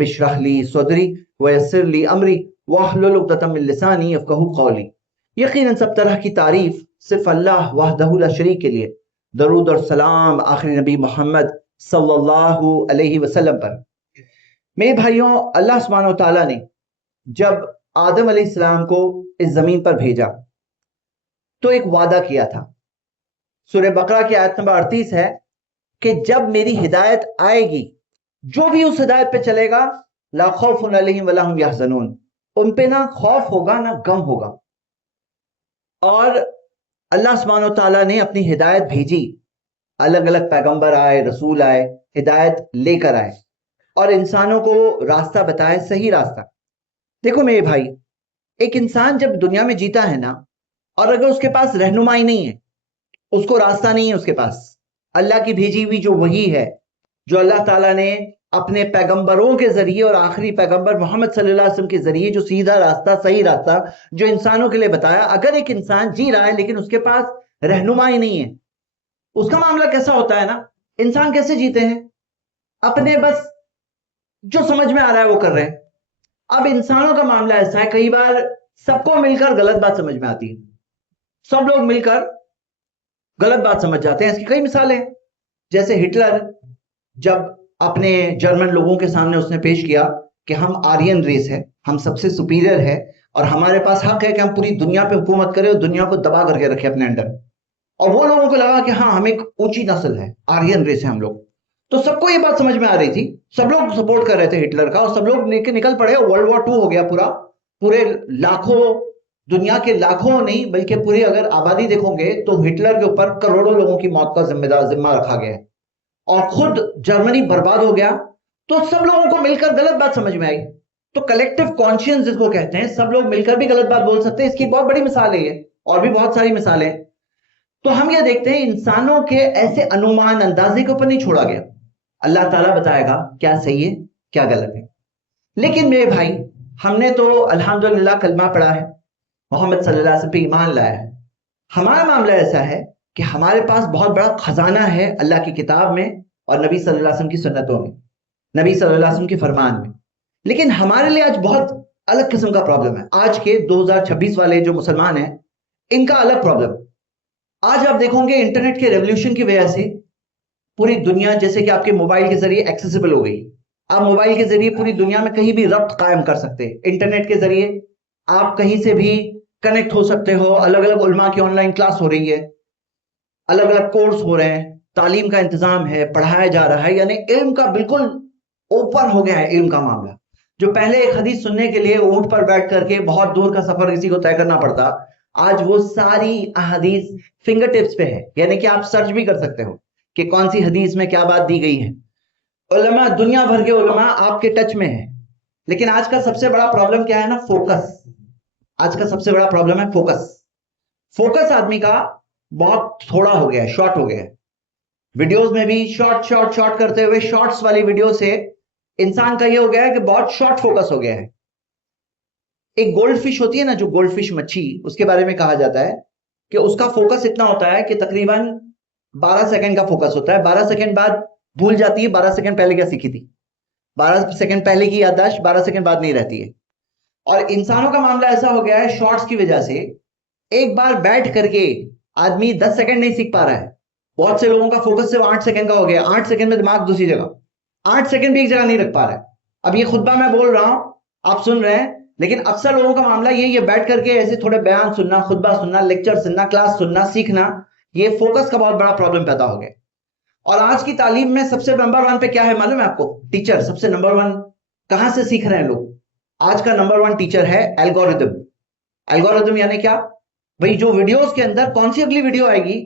اشرح لی صدری ویسر لی امری واحلل عقدۃ من لسانی یفقہوا قولی۔ یقیناً سب طرح کی تعریف صرف اللہ وحدہ لا شریک کے لیے۔ درود اور سلام آخری نبی محمد صلی اللہ علیہ وسلم پر۔ میرے بھائیوں، اللہ سبحانہ و تعالیٰ نے جب آدم علیہ السلام کو اس زمین پر بھیجا تو ایک وعدہ کیا تھا۔ سورہ بقرہ کی آیت نمبر 38 ہے کہ جب میری ہدایت آئے گی، جو بھی اس ہدایت پہ چلے گا، لا خوف علیہم ولا هم یحزنون، ان پہ نہ خوف ہوگا نہ غم ہوگا۔ اور اللہ سبحانہ و تعالیٰ نے اپنی ہدایت بھیجی، الگ الگ پیغمبر آئے، رسول آئے، ہدایت لے کر آئے اور انسانوں کو راستہ بتائے، صحیح راستہ۔ دیکھو میرے بھائی، ایک انسان جب دنیا میں جیتا ہے نا، اور اگر اس کے پاس رہنمائی نہیں ہے، اس کو راستہ نہیں ہے، اس کے پاس اللہ کی بھیجی ہوئی جو وحی ہے، جو اللہ تعالیٰ نے اپنے پیغمبروں کے ذریعے اور آخری پیغمبر محمد صلی اللہ علیہ وسلم کے ذریعے جو سیدھا راستہ، صحیح راستہ جو انسانوں کے لیے بتایا، اگر ایک انسان جی رہا ہے لیکن اس کے پاس رہنمائی نہیں ہے، اس کا معاملہ کیسا ہوتا ہے نا؟ انسان کیسے جیتے ہیں؟ اپنے بس جو سمجھ میں آ رہا ہے وہ کر رہے ہیں۔ اب انسانوں کا معاملہ ایسا ہے، کئی بار سب کو مل کر غلط بات سمجھ میں آتی ہے، سب لوگ مل کر غلط بات سمجھ جاتے ہیں۔ اس کی کئی مثالیں ہیں، جیسے ہٹلر جب اپنے جرمن لوگوں کے سامنے اس نے پیش کیا کہ ہم آرین ریس ہے، ہم سب سے سپیریئر ہے اور ہمارے پاس حق ہے کہ ہم پوری دنیا پہ حکومت کریں اور دنیا کو دبا کر کے رکھیں اپنے انڈر، اور وہ لوگوں کو لگا کہ ہاں ہم ایک اونچی نسل ہے، آرین ریس ہے ہم لوگ، تو سب کو یہ بات سمجھ میں آ رہی تھی، سب لوگ سپورٹ کر رہے تھے ہٹلر کا، اور سب لوگ نکل پڑے، ورلڈ وار 2 ہو گیا پورا، پورے لاکھوں، دنیا کے لاکھوں نہیں بلکہ پوری اگر آبادی دیکھو گے تو ہٹلر کے اوپر کروڑوں لوگوں کی موت کا ذمہ رکھا گیا ہے، اور خود جرمنی برباد ہو گیا۔ تو سب لوگوں کو مل کر غلط بات سمجھ میں آئی، تو کلیکٹیو کانشینس جس کو کہتے ہیں، سب لوگ مل کر بھی غلط بات بول سکتے ہیں۔ اس کی بہت بڑی مثال ہے یہ، اور بھی بہت ساری مثالیں۔ تو ہم یہ دیکھتے ہیں انسانوں کے ایسے انومان اندازے کے اوپر نہیں چھوڑا گیا، اللہ تعالیٰ بتائے گا کیا صحیح ہے کیا غلط ہے۔ لیکن میرے بھائی، ہم نے تو الحمدللہ کلمہ پڑھا ہے، محمد صلی اللہ علیہ وسلم پہ ایمان لایا ہے۔ ہمارا معاملہ ایسا ہے کہ ہمارے پاس بہت بڑا خزانہ ہے اللہ کی کتاب میں اور نبی صلی اللہ علیہ وسلم کی سنتوں میں، نبی صلی اللہ علیہ وسلم کے فرمان میں، لیکن ہمارے لیے آج بہت الگ قسم کا پرابلم ہے۔ آج کے 2026 والے جو مسلمان ہیں، ان کا الگ پرابلم۔ آج آپ دیکھو گے انٹرنیٹ کے ریولیوشن کی وجہ سے پوری دنیا جیسے کہ آپ کے موبائل کے ذریعے ایکسیسیبل ہو گئی، آپ موبائل کے ذریعے پوری دنیا میں کہیں بھی ربط قائم کر سکتے ہیں، انٹرنیٹ کے ذریعے آپ کہیں سے بھی کنیکٹ ہو سکتے ہو، الگ الگ علماء کی آن لائن کلاس ہو رہی ہے، الگ الگ کورس ہو رہے ہیں، تعلیم کا انتظام ہے، پڑھایا جا رہا ہے، یعنی علم کا بالکل اوپن ہو گیا ہے علم کا معاملہ۔ جو پہلے ایک حدیث سننے کے لیے اونٹ پر بیٹھ کر کے بہت دور کا سفر کسی کو طے کرنا پڑتا، آج وہ ساری احادیث فنگر ٹپس پہ ہے، یعنی کہ آپ سرچ بھی کر سکتے ہو کہ کون سی حدیث میں کیا بات دی گئی ہے۔ علماء، دنیا بھر کے علماء آپ کے ٹچ میں ہیں، لیکن آج کا سب سے بڑا پرابلم کیا ہے نا؟ فوکس۔ آج کا سب سے بڑا پرابلم ہے فوکس۔ فوکس آدمی کا بہت تھوڑا ہو گیا ہے، شارٹ ہو گیا ہے، ویڈیوز میں بھی شارٹ کرتے ہوئے، شارٹس والی ویڈیو سے انسان کا یہ ہو گیا ہے کہ بہت شارٹ فوکس ہو گیا ہے۔ ایک گولڈ فش ہوتی ہے نا، جو گولڈ فش مچھی، اس کے بارے میں کہا جاتا ہے کہ اس کا فوکس اتنا ہوتا ہے کہ تقریباً 12 سیکنڈ کا فوکس ہوتا ہے، 12 سیکنڈ بعد بھول جاتی ہے 12 سیکنڈ پہلے کیا سیکھی تھی، 12 سیکنڈ پہلے کی یادداشت 12 سیکنڈ بعد نہیں رہتی ہے۔ اور انسانوں کا معاملہ ایسا ہو گیا ہے شارٹس کی وجہ سے، ایک بار بیٹھ کر کے آدمی 10 سیکنڈ نہیں سیکھ پا رہا ہے۔ بہت سے لوگوں کا فوکس صرف 8 سیکنڈ کا ہو گیا، 8 سیکنڈ میں دماغ دوسری جگہ، 8 سیکنڈ بھی ایک جگہ نہیں رکھ پا رہا ہے۔ اب یہ خطبہ میں بول رہا ہوں، آپ سن رہے ہیں، لیکن اکثر لوگوں کا معاملہ یہ بیٹھ کر کے ایسے تھوڑے بیان سننا، خطبہ سننا، لیکچر سننا، کلاس سننا، سیکھنا، یہ فوکس کا بہت بڑا پرابلم پیدا ہو گیا۔ اور آج کی تعلیم میں سب سے نمبر 1 پہ کیا ہے معلوم ہے آپ کو؟ ٹیچر سب سے نمبر 1 کہاں سے سیکھ رہے ہیں لوگ؟ آج کا نمبر 1 ٹیچر ہے الگوریدم۔ الگوریدم یعنی کیا؟ بھئی جو ویڈیوز کے اندر کون سی اگلی ویڈیو آئے گی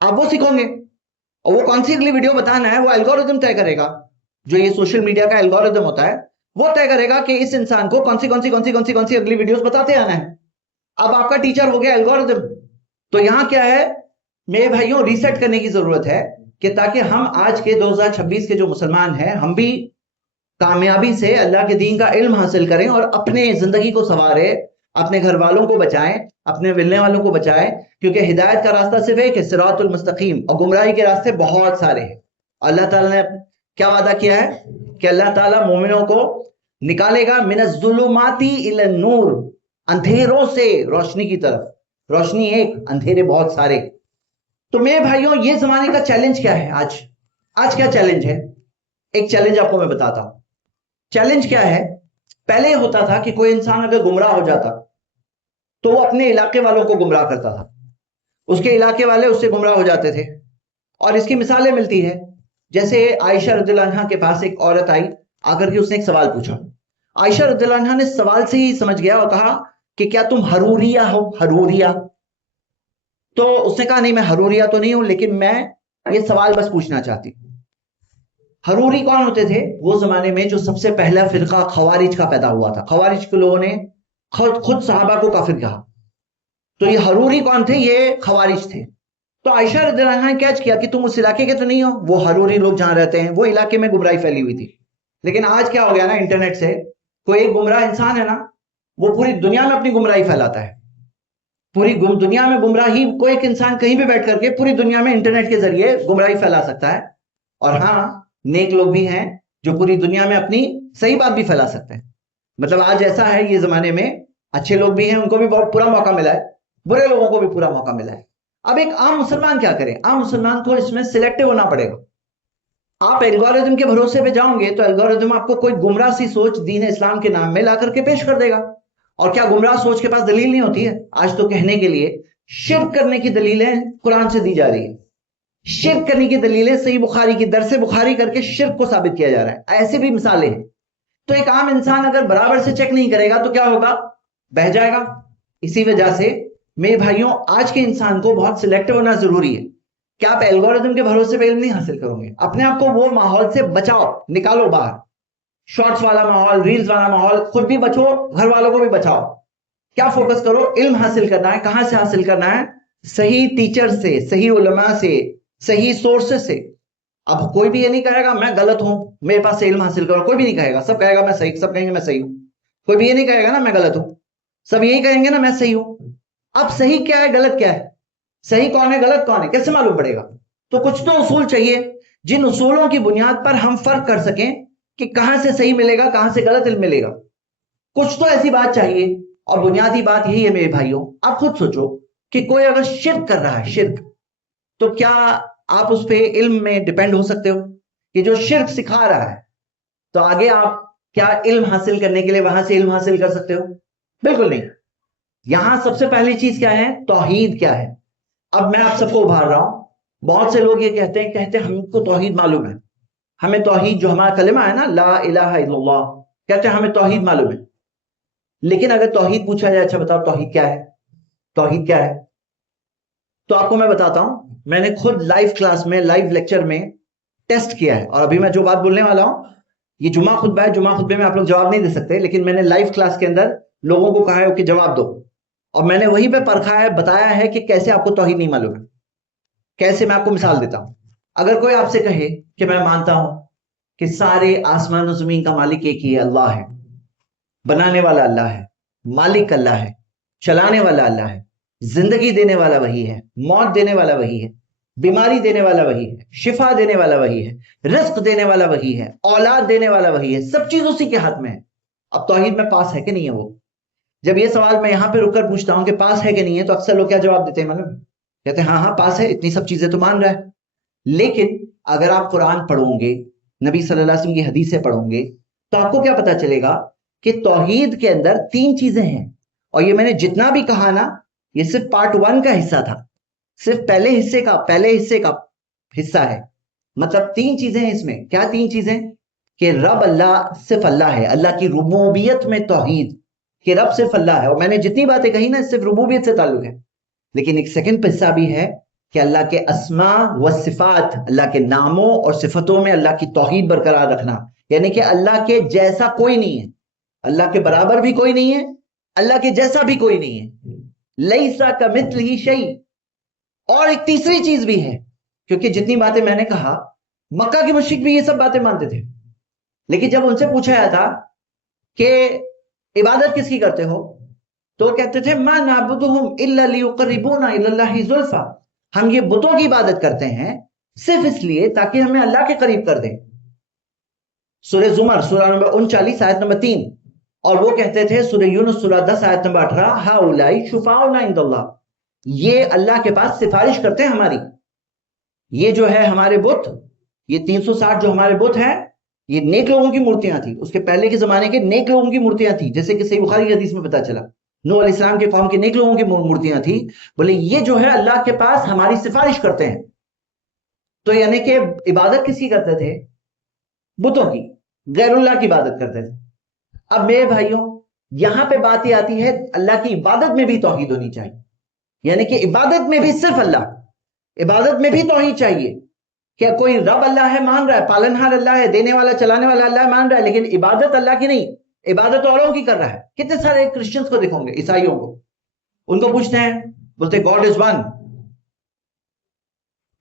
آپ وہ سیکھو گے، اور وہ کون سی اگلی ویڈیو بتانا ہے وہ الگوریدم طے کرے گا۔ جو یہ سوشل میڈیا کا الگوریدم ہوتا ہے وہ طے کرے گا کہ اس انسان کو کون سی اگلی ویڈیوز بتاتے آنا ہے۔ اب آپ کا ٹیچر ہو گیا الگوریدم۔ تو یہاں کیا ہے میرے بھائیوں، ریسیٹ کرنے کی ضرورت ہے کہ تاکہ ہم آج کے 2026 کے جو مسلمان ہیں، ہم بھی کامیابی سے اللہ کے دین کا علم حاصل کریں اور اپنے زندگی کو سنواریں، اپنے گھر والوں کو بچائیں، اپنے ملنے والوں کو بچائیں، کیونکہ ہدایت کا راستہ صرف ایک ہے، صراط المستقیم، اور گمراہی کے راستے بہت سارے ہیں۔ اللہ تعالیٰ نے کیا وعدہ کیا ہے کہ اللہ تعالیٰ مومنوں کو نکالے گا من الظلماتی الی النور، اندھیروں سے روشنی کی طرف، روشنی ایک، اندھیرے بہت سارے۔ تو میرے بھائیوں یہ زمانے کا چیلنج کیا ہے آج کیا چیلنج ہے؟ ایک چیلنج آپ کو میں بتاتا ہوں۔ چیلنج کیا ہے؟ پہلے ہوتا تھا کہ کوئی انسان اگر گمراہ ہو جاتا تو وہ اپنے علاقے والوں کو گمراہ کرتا تھا، اس کے علاقے والے اس سے گمراہ ہو جاتے تھے، اور اس کی مثالیں ملتی ہے۔ جیسے عائشہ رضی اللہ عنہا کے پاس ایک عورت آئی، آ کر کے اس نے ایک سوال پوچھا۔ عائشہ رضی اللہ عنہا نے سوال سے ہی سمجھ گیا اور کہا کہ کیا تم حروریہ ہو؟ حروریہ؟ تو اس نے کہا نہیں، میں حروریہ تو نہیں ہوں، لیکن میں یہ سوال بس پوچھنا چاہتی ہوں۔ حروری کون ہوتے تھے؟ وہ زمانے میں جو سب سے پہلا فرقہ خوارج کا پیدا ہوا تھا۔ خوارج کے لوگوں نے خود صحابہ کو کافر کہا، تو یہ حروری کون تھے؟ یہ خوارج تھے۔ تو عائشہ رضی اللہ عنہا نے کیا کیا کہ تم اس علاقے کے تو نہیں ہو؟ وہ حروری لوگ جہاں رہتے ہیں وہ علاقے میں گمراہی پھیلی ہوئی تھی۔ لیکن آج کیا ہو گیا نا، انٹرنیٹ سے کوئی ایک گمراہ انسان ہے نا، وہ پوری دنیا میں اپنی گمراہی پھیلاتا ہے۔ پوری دنیا میں گمراہی، کوئی ایک انسان کہیں بھی بیٹھ کر کے پوری دنیا میں انٹرنیٹ کے ذریعے گمراہی پھیلا سکتا ہے۔ اور ہاں، نیک لوگ بھی ہیں جو پوری دنیا میں اپنی صحیح بات بھی پھیلا سکتے ہیں۔ مطلب آج ایسا ہے یہ زمانے میں، اچھے لوگ بھی ہیں، ان کو بھی بہت پورا موقع ملا ہے، برے لوگوں کو بھی پورا موقع ملا ہے۔ اب ایک عام مسلمان کیا کرے؟ عام مسلمان کو اس میں سلیکٹو ہونا پڑے گا۔ آپ الگورتھم کے بھروسے پہ جاؤں گے تو الگورتھم آپ کو کوئی گمراہ سی سوچ دین اسلام کے نام میں لا کر کے پیش کر دے گا۔ اور کیا گمراہ سوچ کے پاس دلیل نہیں ہوتی ہے؟ آج تو کہنے کے لیے شرک کرنے کی دلیلیں قرآن سے دی جا رہی ہیں، شرک کرنے کی دلیلیں صحیح بخاری کی درس بخاری کر کے شرک کو ثابت کیا جا رہا ہے۔ ایسے بھی مثالیں ہیں۔ تو ایک عام انسان اگر برابر سے چیک نہیں کرے گا تو کیا ہوگا؟ بہہ جائے گا۔ اسی وجہ سے میرے بھائیوں، آج کے انسان کو بہت سلیکٹو ہونا ضروری ہے کہ آپ الگورتھم کے بھروسے پہ علم نہیں حاصل کرو گے۔ اپنے آپ کو وہ ماحول سے بچاؤ، نکالو باہر، شارٹس والا ماحول، ریلز والا ماحول، خود بھی بچو، گھر والوں کو بھی بچاؤ۔ کیا فوکس کرو؟ علم حاصل کرنا ہے۔ کہاں سے حاصل کرنا ہے؟ صحیح ٹیچر سے، صحیح علماء سے، صحیح سورسز سے۔ اب کوئی بھی یہ نہیں کہے گا میں غلط ہوں، میرے پاس سے علم حاصل کرو، کوئی بھی نہیں کہے گا، سب کہے گا میں صحیح، سب کہیں گے میں صحیح ہوں۔ کوئی بھی یہ نہیں کہے گا نا میں غلط ہوں، سب یہی کہیں گے نا میں صحیح ہوں۔ اب صحیح کیا ہے، غلط کیا ہے، صحیح کون ہے، غلط کون ہے، کیسے معلوم پڑے گا؟ تو کچھ تو اصول چاہیے جن اصولوں کی بنیاد پر ہم فرق کر سکیں کہ کہاں سے صحیح ملے گا، کہاں سے غلط علم ملے گا۔ کچھ تو ایسی بات چاہیے، اور بنیادی بات یہی ہے میرے بھائیوں۔ آپ خود سوچو کہ کوئی اگر شرک کر رہا ہے، شرک، تو کیا آپ اس پہ علم میں ڈیپینڈ ہو سکتے ہو کہ جو شرک سکھا رہا ہے تو آگے آپ کیا علم حاصل کرنے کے لیے وہاں سے علم حاصل کر سکتے ہو؟ بالکل نہیں۔ یہاں سب سے پہلی چیز کیا ہے؟ توحید کیا ہے؟ اب میں آپ سب کو ابھار رہا ہوں۔ بہت سے لوگ یہ کہتے ہیں ہم کو توحید معلوم ہے، ہمیں توحید جو ہمارا کلمہ ہے نا، لا الہ الا اللہ، کہتے ہیں ہمیں توحید معلوم ہے۔ لیکن اگر توحید پوچھا جائے اچھا بتاؤ توحید کیا ہے، توحید کیا ہے، تو آپ کو میں بتاتا ہوں۔ میں نے خود لائیو کلاس میں، لائیو لیکچر میں ٹیسٹ کیا ہے، اور ابھی میں جو بات بولنے والا ہوں یہ جمعہ خطبہ ہے، جمعہ خطبے میں آپ لوگ جواب نہیں دے سکتے، لیکن میں نے لائیو کلاس کے اندر لوگوں کو کہا ہے کہ جواب دو، اور میں نے وہیں پہ پرکھا ہے، بتایا ہے کہ کیسے آپ کو توحید نہیں معلوم ہے۔ کیسے؟ میں آپ کو مثال دیتا ہوں۔ اگر کوئی آپ سے کہے کہ میں مانتا ہوں کہ سارے آسمان و زمین کا مالک ایک ہی ہے، اللہ ہے، بنانے والا اللہ ہے، مالک اللہ ہے، چلانے والا اللہ ہے، زندگی دینے والا وہی ہے، موت دینے والا وہی ہے، بیماری دینے والا وہی ہے، شفا دینے والا وہی ہے، رزق دینے والا وہی ہے، اولاد دینے والا وہی ہے، سب چیز اسی کے ہاتھ میں ہے۔ اب توحید میں پاس ہے کہ نہیں ہے وہ؟ جب یہ سوال میں یہاں پہ رک کر پوچھتا ہوں کہ پاس ہے کہ نہیں ہے، تو اکثر لوگ کیا جواب دیتے ہیں معلوم؟ کہتے ہیں ہاں ہاں پاس ہے، اتنی سب چیزیں تو مان رہا ہے۔ لیکن اگر آپ قرآن پڑھو گے، نبی صلی اللہ علیہ وسلم کی حدیثیں پڑھو گے، تو آپ کو کیا پتا چلے گا کہ توحید کے اندر 3 چیزیں ہیں۔ اور یہ میں نے جتنا بھی کہا نا، یہ صرف پارٹ 1 کا حصہ تھا، صرف پہلے حصے کا حصہ ہے۔ مطلب 3 چیزیں ہیں اس میں۔ کیا 3 چیزیں؟ کہ رب اللہ، صرف اللہ ہے، اللہ کی ربوبیت میں توحید، کہ رب صرف اللہ ہے۔ اور میں نے جتنی باتیں کہی نا صرف ربوبیت سے تعلق ہے، لیکن ایک سیکنڈ حصہ بھی ہے کہ اللہ کے اسماء و صفات، اللہ کے ناموں اور صفتوں میں اللہ کی توحید برقرار رکھنا، یعنی کہ اللہ کے جیسا کوئی نہیں ہے، اللہ کے برابر بھی کوئی نہیں ہے، اللہ کے جیسا بھی کوئی نہیں ہے، لیسا کمثلہ شیء۔ اور ایک تیسری چیز بھی ہے، کیونکہ جتنی باتیں میں نے کہا مکہ کے مشرک بھی یہ سب باتیں مانتے تھے، لیکن جب ان سے پوچھا جاتا تھا کہ عبادت کس کی کرتے ہو، تو کہتے تھے ما نعبدہم الا لیقربونا الی اللہ زلفا، ہم یہ بتوں کی عبادت کرتے ہیں صرف اس لیے تاکہ ہمیں اللہ کے قریب کر دیں۔ سورہ زمر سورہ نمبر 39 آیت نمبر 3، اور وہ کہتے تھے سورہ یونس سورہ 10 آیت نمبر 18، ہؤلاء شفاعنا عند اللہ، یہ اللہ کے پاس سفارش کرتے ہیں ہماری. یہ جو ہے ہمارے بت، یہ 360 جو ہمارے بت ہیں، یہ نیک لوگوں کی مورتیاں تھیں. اس کے پہلے کے زمانے کے نیک لوگوں کی مورتیاں تھیں، جیسے کہ صحیح بخاری کی حدیث میں پتا چلا نوح علیہ السلام کے قوم کے نیک لوگوں کی مورتیاں تھیں. بولے یہ جو ہے اللہ کے پاس ہماری سفارش کرتے ہیں. تو یعنی کہ عبادت کس کی کرتے تھے؟ بتوں کی، غیر اللہ کی عبادت کرتے تھے. اب میرے بھائیوں یہاں پہ بات یہ آتی ہے اللہ کی عبادت میں بھی توحید ہونی چاہیے. یعنی کہ عبادت میں بھی صرف اللہ، عبادت میں بھی توحید چاہیے. کیا کوئی رب اللہ ہے مان رہا ہے، پالنہار اللہ ہے، دینے والا چلانے والا اللہ ہے مان رہا ہے، لیکن عبادت اللہ کی نہیں، عبادت اوروں کی کر رہا ہے. کتنے سارے کرسچنز کو دیکھو گے، عیسائیوں کو، ان کو پوچھتے ہیں، بولتے گاڈ از ون.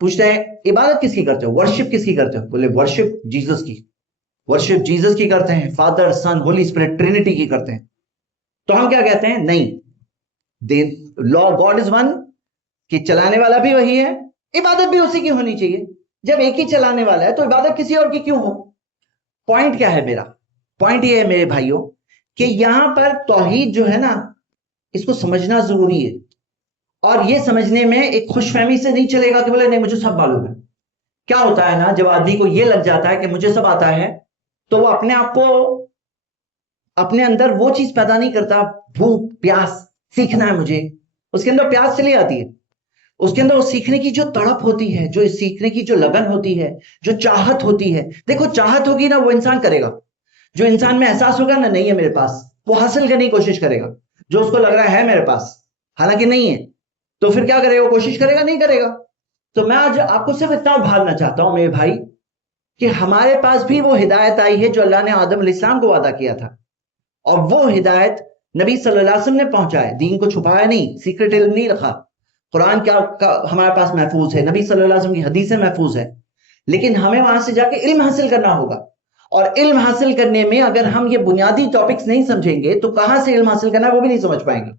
پوچھتے ہیں عبادت کس کی کرتے ہو، ورشپ کس کی کرتے ہو، بولے ورشپ جیزس کی، ورشپ جیزس کی کرتے ہیں، فادر سن ہولی اسپرٹ ٹرینٹی کی کرتے ہیں. تو ہم کیا کہتے ہیں؟ نہیں، لا گاڈ از ون، کہ چلانے والا بھی وہی ہے، عبادت بھی اسی کی ہونی چاہیے. جب ایک ہی چلانے والا ہے تو عبادت کسی اور کی کیوں ہو؟ پوائنٹ کیا ہے میرا؟ پوائنٹ یہ ہے میرے بھائیوں کہ یہاں پر توحید جو ہے نا، اس کو سمجھنا ضروری ہے. اور یہ سمجھنے میں ایک خوش فہمی سے نہیں چلے گا کہ بولے نہیں مجھے سب معلوم ہے. کیا ہوتا ہے نا، جب آدمی کو یہ لگ جاتا ہے کہ مجھے سب آتا ہے، تو وہ اپنے آپ کو، اپنے اندر وہ چیز پیدا نہیں کرتا، بھوک پیاس، سیکھنا ہے مجھے. اس کے اندر پیاس چلی آتی ہے، اس کے اندر وہ سیکھنے کی جو تڑپ ہوتی ہے، جو سیکھنے کی جو لگن ہوتی ہے، جو چاہت ہوتی ہے. دیکھو چاہت ہوگی نا وہ انسان کرے گا. جو انسان میں احساس ہوگا نا نہیں ہے میرے پاس، وہ حاصل کرنے کی کوشش کرے گا. جو اس کو لگ رہا ہے میرے پاس حالانکہ نہیں ہے، تو پھر کیا کرے گا؟ کوشش کرے گا نہیں کرے گا. تو میں آج آپ کو صرف اتنا ابھارنا چاہتا ہوں میرے بھائی کہ ہمارے پاس بھی وہ ہدایت آئی ہے جو اللہ نے آدم علیہ السلام کو وعدہ کیا تھا، اور وہ ہدایت نبی صلی اللہ علیہ وسلم نے پہنچایا. دین کو چھپایا نہیں، سیکرٹ علم نہیں رکھا. قرآن کیا ہمارے پاس محفوظ ہے، نبی صلی اللہ علیہ وسلم کی حدیثیں محفوظ ہے. لیکن ہمیں وہاں سے جا کے علم حاصل کرنا ہوگا. اور علم حاصل کرنے میں اگر ہم یہ بنیادی ٹاپکس نہیں سمجھیں گے تو کہاں سے علم حاصل کرنا ہے وہ بھی نہیں سمجھ پائیں گے.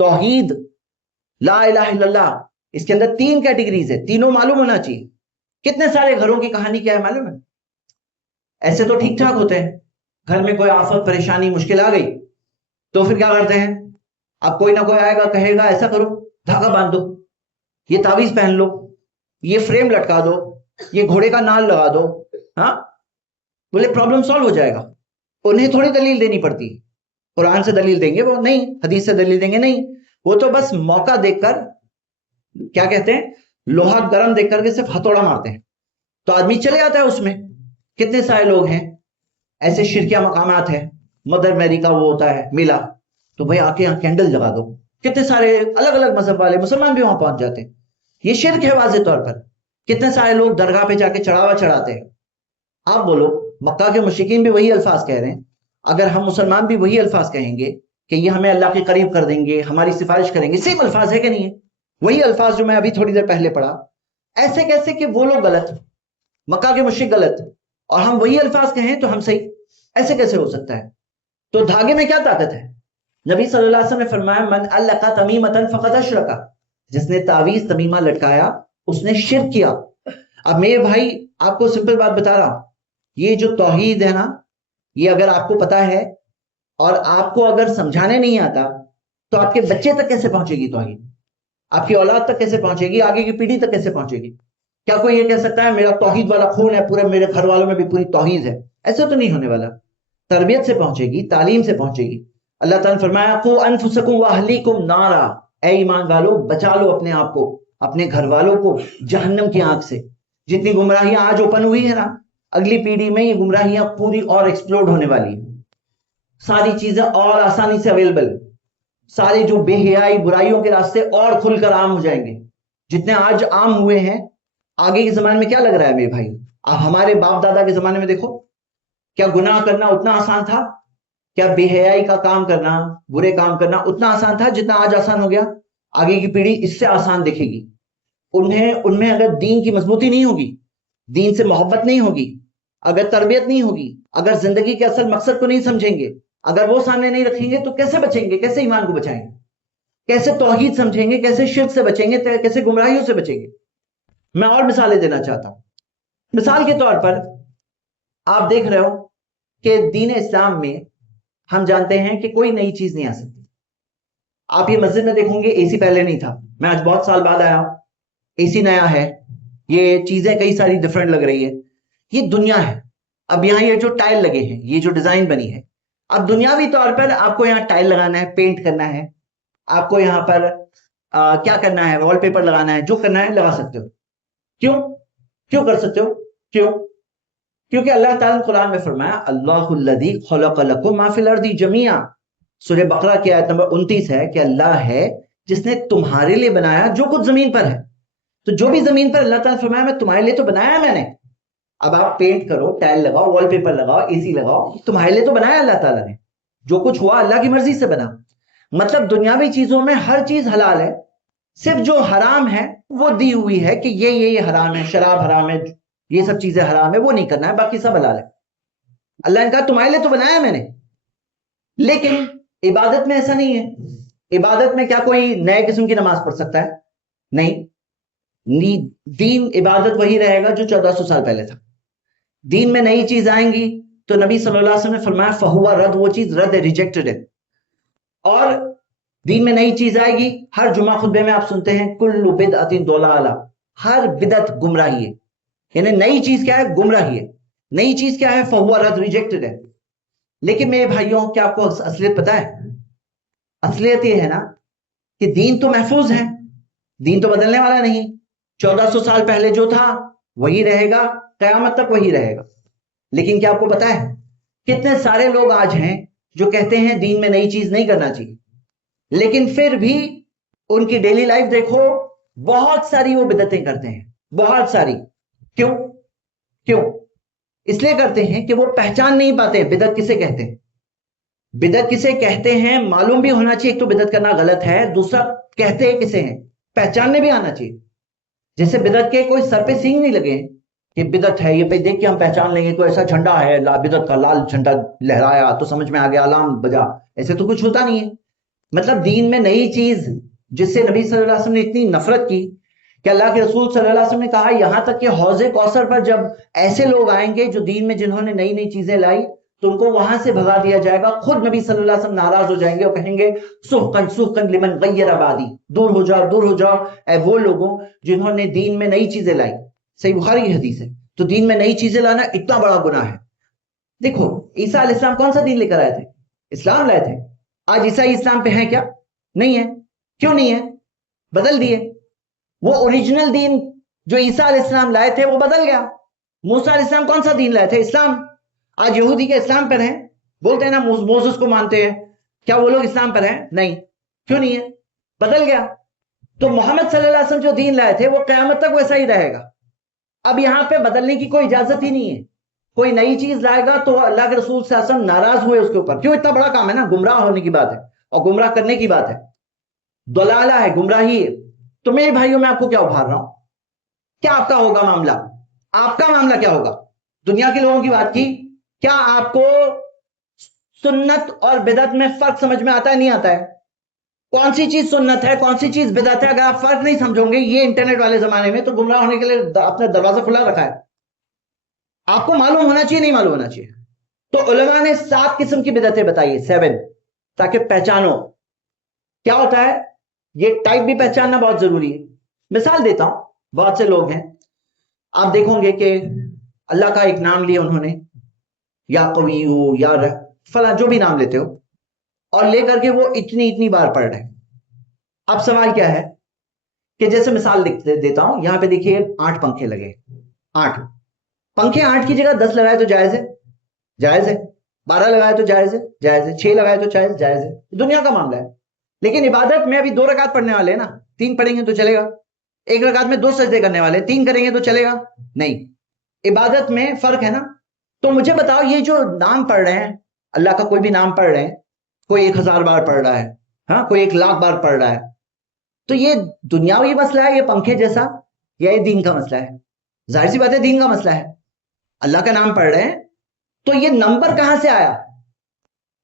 توحید، لا الہ الا اللہ، اس کے اندر 3 کیٹیگریز ہے، تینوں معلوم ہونا چاہیے. کتنے سارے گھروں کی کہانی کیا ہے معلوم ہے؟ ایسے تو ٹھیک ٹھاک ہوتے ہیں، گھر میں کوئی آفت پریشانی مشکل آ گئی تو پھر کیا کرتے ہیں؟ اب کوئی نہ کوئی آئے گا کہے گا ایسا کرو، دھاگا باندھ دو، یہ تعویذ پہن لو، یہ فریم لٹکا دو، یہ گھوڑے کا نال لگا دو. ہاں بولے پرابلم سالو ہو جائے گا. انہیں تھوڑی دلیل دینی پڑتی، قرآن سے دلیل دیں گے وہ نہیں، حدیث سے دلیل دیں گے نہیں. وہ تو بس موقع دیکھ کر، کیا کہتے ہیں، لوہا گرم دیکھ کر کے صرف ہتھوڑا مارتے ہیں تو آدمی چلے جاتا ہے اس میں. کتنے سارے لوگ ہیں ایسے شرکیہ مقامات ہیں، مدر میری کا وہ ہوتا ہے میلہ، تو بھائی آ کے یہاں کینڈل جگا دو. کتنے سارے الگ الگ مذہب والے مسلمان بھی وہاں پہنچ جاتے ہیں. یہ شرک ہے واضح طور پر. کتنے سارے لوگ درگاہ پہ جا کے چڑھاوا چڑھاتے ہیں. آپ بولو، مکہ کے مشرکین بھی وہی الفاظ کہہ رہے ہیں، اگر ہم مسلمان بھی وہی الفاظ کہیں گے کہ یہ ہمیں اللہ کے قریب کر دیں گے، ہماری سفارش کریں گے، سیم الفاظ ہے کہ نہیں ہے؟ وہی الفاظ جو میں ابھی تھوڑی دیر پہلے پڑھا. ایسے کیسے کہ وہ لوگ غلط، مکہ کے مشرک غلط، اور ہم وہی الفاظ کہیں تو ہم صحیح؟ ایسے کیسے ہو سکتا ہے؟ تو دھاگے میں کیا طاقت ہے؟ نبی صلی اللہ علیہ وسلم نے فرمایا من علق تمیمۃ فقد اشرک، جس نے تعویذ تمیمہ لٹکایا اس نے شرک کیا. اب میرے بھائی آپ کو سمپل بات بتا رہا ہوں، یہ جو توحید ہے نا، یہ اگر آپ کو پتا ہے اور آپ کو اگر سمجھانے نہیں آتا تو آپ کے بچے تک کیسے پہنچے گی توحید؟ آپ کی اولاد تک کیسے پہنچے گی؟ آگے کی پیڑھی تک کیسے پہنچے گی؟ کیا کوئی یہ کہہ سکتا ہے میرا توحید والا خون ہے، پورے میرے گھر والوں میں بھی پوری توحید ہے؟ ایسا تو نہیں ہونے والا. تربیت سے پہنچے گی، تعلیم سے پہنچے گی. اللہ تعالیٰ نے فرمایا قوا انفسکم واہلیکم نارا، اے ایمان والو بچا لو اپنے آپ کو، اپنے گھر والوں کو جہنم کی آنکھ سے. جتنی گمراہیاں آج اوپن ہوئی ہے نا، اگلی پیڑھی میں یہ گمراہیاں پوری اور ایکسپلوڈ ہونے والی ہیں. ساری چیزیں اور آسانی سے اویلیبل، سارے جو بے حیائی برائیوں کے راستے اور کھل کر عام ہو جائیں گے. جتنے آج عام ہوئے ہیں، آگے کے زمانے میں کیا لگ رہا ہے میرے بھائی؟ آپ ہمارے باپ دادا کے زمانے میں دیکھو، کیا گناہ کرنا اتنا آسان تھا؟ کیا بے حیائی کا کام کرنا، برے کام کرنا اتنا آسان تھا جتنا آج آسان ہو گیا؟ آگے کی پیڑھی اس سے آسان دیکھے گی. ان میں اگر دین کی مضبوطی نہیں ہوگی، دین سے محبت نہیں ہوگی، اگر تربیت نہیں ہوگی، اگر زندگی کے اصل مقصد کو نہیں سمجھیں گے، اگر وہ سامنے نہیں رکھیں گے، تو کیسے بچیں گے؟ کیسے ایمان کو بچائیں گے؟ کیسے توحید سمجھیں گے؟ کیسے شرک سے بچیں گے؟ کیسے گمراہیوں سے بچیں گے؟ میں اور مثالیں دینا چاہتا ہوں. مثال کے طور پر آپ دیکھ رہے ہو کہ دین اسلام میں ہم جانتے ہیں کہ کوئی نئی چیز نہیں آ سکتی. آپ یہ مسجد میں دیکھوں گے اے سی پہلے نہیں تھا، میں آج بہت سال بعد آیا، اے سی نیا ہے، یہ چیزیں کئی ساری ڈفرنٹ لگ رہی ہے. یہ دنیا ہے. اب یہاں یہ جو ٹائل لگے ہیں، یہ جو ڈیزائن بنی ہے، اب دنیاوی طور پر آپ کو یہاں ٹائل لگانا ہے، پینٹ کرنا ہے، آپ کو یہاں پر کیا کرنا ہے، وال پیپر لگانا ہے، جو کرنا ہے لگا سکتے ہو. کیوں کر سکتے ہو؟ کیونکہ اللہ تعالیٰ نے قرآن میں فرمایا اللہ الذی خلق لکم ما فی الارض جمیعا. سورہ بقرہ کی آیت نمبر 29 ہے کہ اللہ ہے جس نے تمہارے لیے بنایا جو کچھ زمین پر ہے. تو جو بھی زمین پر اللہ تعالیٰ نے فرمایا میں تمہارے لیے تو بنایا میں نے. اب آپ پینٹ کرو، ٹائل لگاؤ، وال پیپر لگاؤ، اے سی لگاؤ، تمہارے لیے تو بنایا اللہ تعالیٰ نے. جو کچھ ہوا اللہ کی مرضی سے بنا. مطلب دنیاوی چیزوں میں ہر چیز حلال ہے، صرف جو حرام ہے وہ دی ہوئی ہے کہ یہ حرام ہے، شراب حرام ہے، یہ سب چیزیں حرام ہے، وہ نہیں کرنا ہے، باقی سب حلال ہے. اللہ نے کہا تمہارے لیے تو بنایا میں نے. لیکن عبادت میں ایسا نہیں ہے. عبادت میں کیا کوئی نئے قسم کی نماز پڑھ سکتا ہے؟ نہیں. دین عبادت وہی رہے گا جو 1400 سال پہلے تھا. دین میں نئی چیز آئیں گی تو نبی صلی اللہ علیہ وسلم نے فرمایا فہوا رد، وہ چیز رد ہے، ریجیکٹڈ ہے. اور دین میں نئی چیز آئے گی، ہر جمعہ خطبے میں آپ سنتے ہیں کل بدعت ضلالہ، ہر بدعت گمراہی ہے. یعنی نئی چیز کیا ہے؟ گمراہی ہے. نئی چیز کیا ہے؟ فہوا رد، ریجیکٹڈ ہے. لیکن میرے بھائیوں، کیا آپ کو اصلیت پتا ہے؟ اصلیت یہ ہے نا کہ دین تو محفوظ ہے، دین تو بدلنے والا نہیں. 1400 سال پہلے جو تھا وہی رہے گا، قیامت تک وہی رہے گا. لیکن کیا آپ کو پتا ہے کتنے سارے لوگ آج ہیں جو کہتے ہیں دین میں نئی چیز نہیں کرنا چاہیے، لیکن پھر بھی ان کی ڈیلی لائف دیکھو، بہت ساری وہ بدعتیں کرتے ہیں، بہت ساری. کیوں؟ اس لیے کرتے ہیں کہ وہ پہچان نہیں پاتے بدعت کسے کہتے ہیں. بدعت کسے کہتے ہیں معلوم بھی ہونا چاہیے، ایک تو بدعت کرنا غلط ہے، دوسرا کہتے کسے ہیں پہچاننے بھی آنا چاہیے. جیسے بدعت کے کوئی سر پہ سینگ نہیں لگے کہ بدعت ہے، یہ پہ دیکھ کے ہم پہچان لیں گے کوئی ایسا جھنڈا ہے بدعت کا، لال جھنڈا لہرایا تو سمجھ میں آ گیا، الارم بجا. ایسے تو کچھ ہوتا نہیں ہے. مطلب دین میں نئی چیز جس سے نبی صلی اللہ علیہ وسلم نے اتنی نفرت کی کہ اللہ کے رسول صلی اللہ علیہ وسلم نے کہا یہاں تک کہ حوض کوثر پر جب ایسے لوگ آئیں گے جو دین میں جنہوں نے نئی چیزیں لائی تو ان کو وہاں سے بھگا دیا جائے گا. خود نبی صلی اللہ علیہ وسلم ناراض ہو جائیں گے اور کہیں گے سحقن سحقن لمن غیر آبادی، دور ہو جاؤ دور ہو جاؤ اے وہ لوگوں جنہوں نے دین میں نئی چیزیں لائی. صحیح بخاری کی حدیث ہے. تو دین میں نئی چیزیں لانا اتنا بڑا گناہ ہے. دیکھو عیسیٰ علیہ السلام کون سا دین لے کر آئے تھے؟ اسلام لائے تھے. آج عیسائی اسلام پہ ہیں کیا؟ نہیں ہے. کیوں نہیں ہے؟ بدل دیے. وہ اوریجنل دین جو عیسیٰ علیہ السلام لائے تھے وہ بدل گیا. موسیٰ علیہ السلام کون سا دین لائے تھے؟ اسلام. آج یہودی کے اسلام پر ہیں، بولتے ہیں نا موسیس کو مانتے ہیں، کیا وہ لوگ اسلام پر ہیں؟ نہیں. کیوں نہیں ہے؟ بدل گیا. تو محمد صلی اللہ علیہ وسلم جو دین لائے تھے وہ قیامت تک ویسا ہی رہے گا. اب یہاں پہ بدلنے کی کوئی اجازت ہی نہیں ہے. کوئی نئی چیز لائے گا تو اللہ کے رسول صلی اللہ علیہ وسلم ناراض ہوئے اس کے اوپر. کیوں؟ اتنا بڑا کام ہے نا، گمراہ ہونے کی بات ہے اور گمراہ کرنے کی بات ہے، ضلالہ ہے، گمراہی ہے. تو میرے بھائیوں میں آپ کو کیا ابھار رہا ہوں، کیا آپ کا ہوگا معاملہ؟ آپ کا معاملہ کیا ہوگا؟ دنیا کے لوگوں کی بات کی، کیا آپ کو سنت اور بدعت میں فرق سمجھ میں آتا ہے؟ نہیں آتا ہے. کون سی چیز سنت ہے، کون سی چیز بدعت ہے، اگر آپ فرق نہیں سمجھو گے یہ انٹرنیٹ والے زمانے میں، تو گمراہ ہونے کے لیے اپنا دروازہ کھلا رکھا ہے. آپ کو معلوم ہونا چاہیے، نہیں معلوم ہونا چاہیے. تو علماء نے 7 قسم کی بدعتیں بتائی، 7، تاکہ پہچانو کیا ہوتا ہے. یہ ٹائپ بھی پہچاننا بہت ضروری ہے. مثال دیتا ہوں، بہت سے لوگ ہیں آپ دیکھو گے کہ اللہ کا ایک نام لیا انہوں نے، یا قوی ہو یا فلاں جو بھی نام لیتے ہو، اور لے کر کے وہ اتنی بار پڑھ رہے ہیں. اب سوال کیا ہے کہ جیسے مثال دیتا ہوں، یہاں پہ دیکھیے 8 پنکھے لگے، 8 پنکھے، 8 کی جگہ 10 لگائے تو جائز ہے، جائز ہے. 12 لگائے تو جائز ہے، جائز ہے. 6 لگائے تو جائز ہے. دنیا کا معاملہ ہے. لیکن عبادت میں ابھی 2 رکعت پڑھنے والے ہیں نا، 3 پڑھیں گے تو چلے گا. 1 رکعت میں 2 سجدے کرنے والے، 3 کریں گے تو چلے گا؟ نہیں. عبادت میں فرق ہے نا. تو مجھے بتاؤ یہ جو نام پڑھ رہے ہیں اللہ کا، کوئی بھی نام پڑھ رہے ہیں، کوئی 1000 بار پڑھ رہا ہے، ہاں کوئی 1,00,000 بار پڑھ رہا ہے، تو یہ دنیاوی مسئلہ ہے یہ پنکھے جیسا، یا یہ دین کا مسئلہ ہے؟ ظاہر سی بات ہے دین کا مسئلہ ہے. اللہ کا نام پڑھ رہے ہیں تو یہ نمبر کہاں سے آیا؟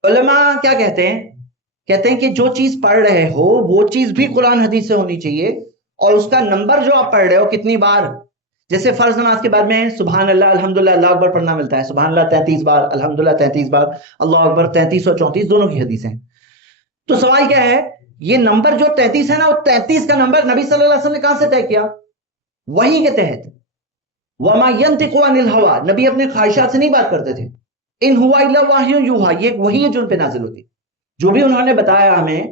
علماء کیا کہتے ہیں کہ جو چیز پڑھ رہے ہو وہ چیز بھی قرآن حدیث سے ہونی چاہیے، اور اس کا نمبر جو آپ پڑھ رہے ہو کتنی بار، جیسے فرض نماز کے بعد میں سبحان اللہ الحمدللہ اللہ اکبر پڑھنا ملتا ہے، سبحان اللہ 33 بار، الحمدللہ 33 بار، اللہ اکبر 33 اور 34 دونوں کی حدیث ہیں۔ تو سوال کیا ہے، یہ نمبر جو 33 ہے نا، وہ 33 کا نمبر نبی صلی اللہ علیہ وسلم نے کہاں سے طے کیا؟ وحی کے تحت۔ وما ينطق عن الهوى، نبی اپنے خواہشات سے نہیں بات کرتے تھے۔ ان ہوا الا وحی یوحى، یہ وحی ہے جو ان پہ نازل ہوتی، جو بھی انہوں نے بتایا ہمیں